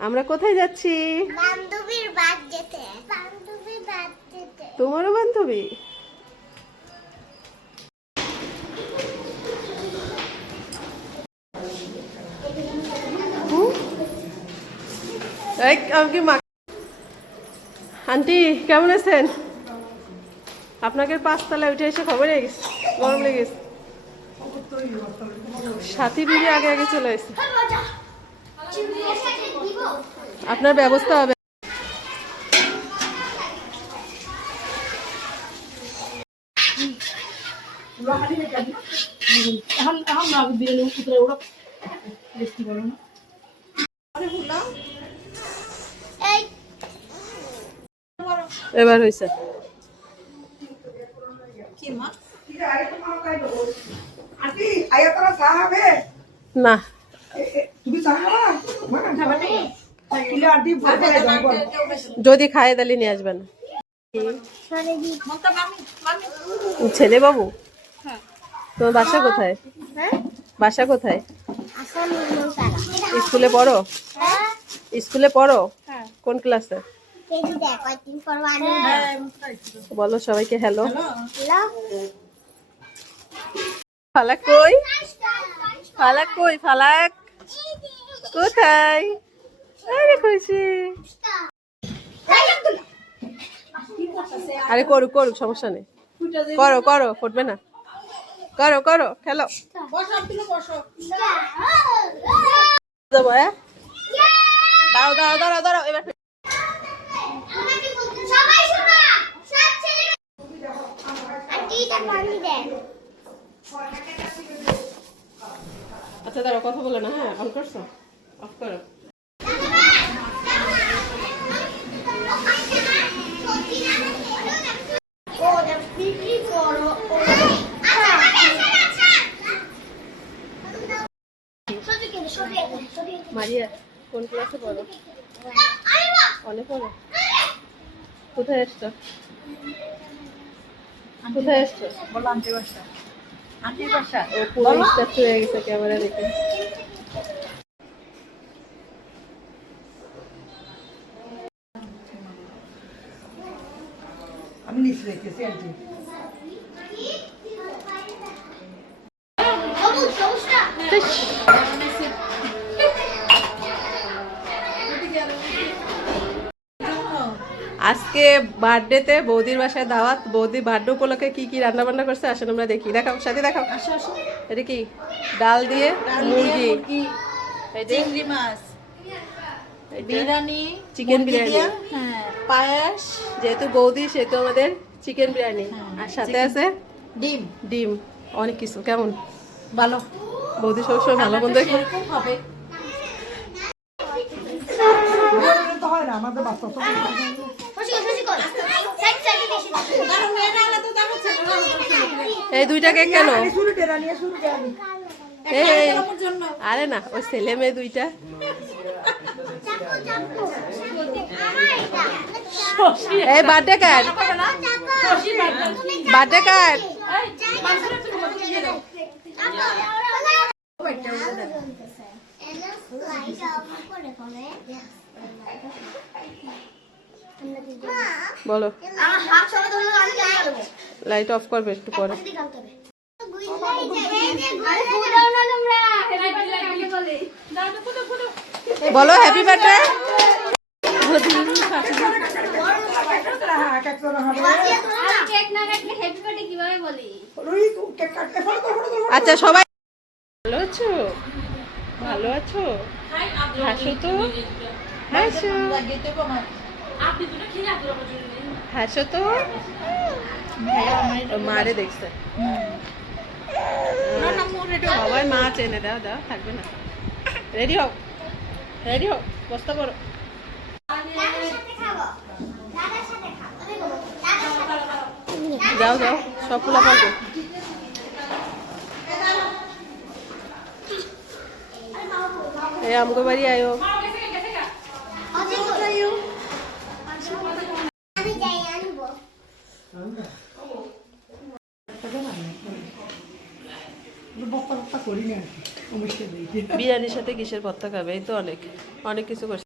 আমরা কোথায় যাচ্ছি? বান্ধবীর বার্থডেতে। বান্ধবীর বার্থডেতে। তোমারও বান্ধবী? আন্টি কেমন আছেন? আপনাকে 5 তলায় উঠে এসে খবর হয়ে গেছে, গরম লেগে গেছে। সাথী বিবি আগে আগে চলে এসেছে। আপনার ব্যবস্থা হবে। এবার হয়েছে না, যদি খায় তাহলে নিয়ে আসবেন। ছেলে বাবু, তোমার বাসা কোথায়? বাসা কোথায়? স্কুলে পড়ো? স্কুলে পড়ো? কোন ক্লাসে? বলো সবাইকে হ্যালো। ফালাক কই? ফালাক কই? ফালাক কোথায়? আরে খুশি। আরে করুক করুক, সমস্যা নেই। করো করো, ফুটবে না। করো করো, খেলো। দেবো, হ্যাঁ দাও দাও দাঁড়াও দাঁড়াও এবার। আচ্ছা দাঁড়াও, কথা বলো না। হ্যাঁ অন করছো? অফ করো। মারিয়া কোন ক্লাসে পড়ো? অনেক পড়ো। কোথায় এসছো? কোথায় এসছো? বলো আন্টির বাসা। আন্টির বাসা। ও পুরো স্ট্যাচু হয়ে গেছে ক্যামেরা দেখে। আমি নিচে রেখেছি আন্টি। আজকে বার্থডেতে বৌদির বাসায় দাওয়াত। বৌদি বার্থডে উপলক্ষে কি কি রান্না বান্না করছে আসেন আমরা দেখি। দেখাও সাথে দেখাও। এটা কি? ডাল দিয়ে মুরগি, চিংড়ি মাছ, বিরিয়ানি, চিকেন বিরিয়ানি, হ্যাঁ পায়েস, যেহেতু বৌদি সেহেতু আমাদের চিকেন বিরিয়ানি, আর সাথে আছে ডিম। ডিম, অনেক কিছু। কেমন? ভালো। বৌদি সবসময় ভালো মন্দ এরকম হবে। তো হয় না আমাদের বাচ্চা তো। এই দুইটা কেক কেন? আরে না, ওই ছেলে মেয়ে দুইটা। এই বার্থডে কার? বার্থডে কার? বলো। লাইট অফ করবে একটু পরে। বলো হ্যাপি বার্থডে। আচ্ছা সবাই ভালো আছো? ভালো আছো? হাসো তো, হাসো, হাসো তো। মারে দেখছে সবাই। মাছ এনে দাও, দাও থাকবে না। রেডি হোক, রেডি হোক, বস্তা করো। যাও যাও, সব ফুলা পারবে। এই আমগো বাড়ি আয়ো। বিরিয়ানির সাথে কিসের ভর্তা খাবে? এই তো অনেক অনেক কিছু করছে।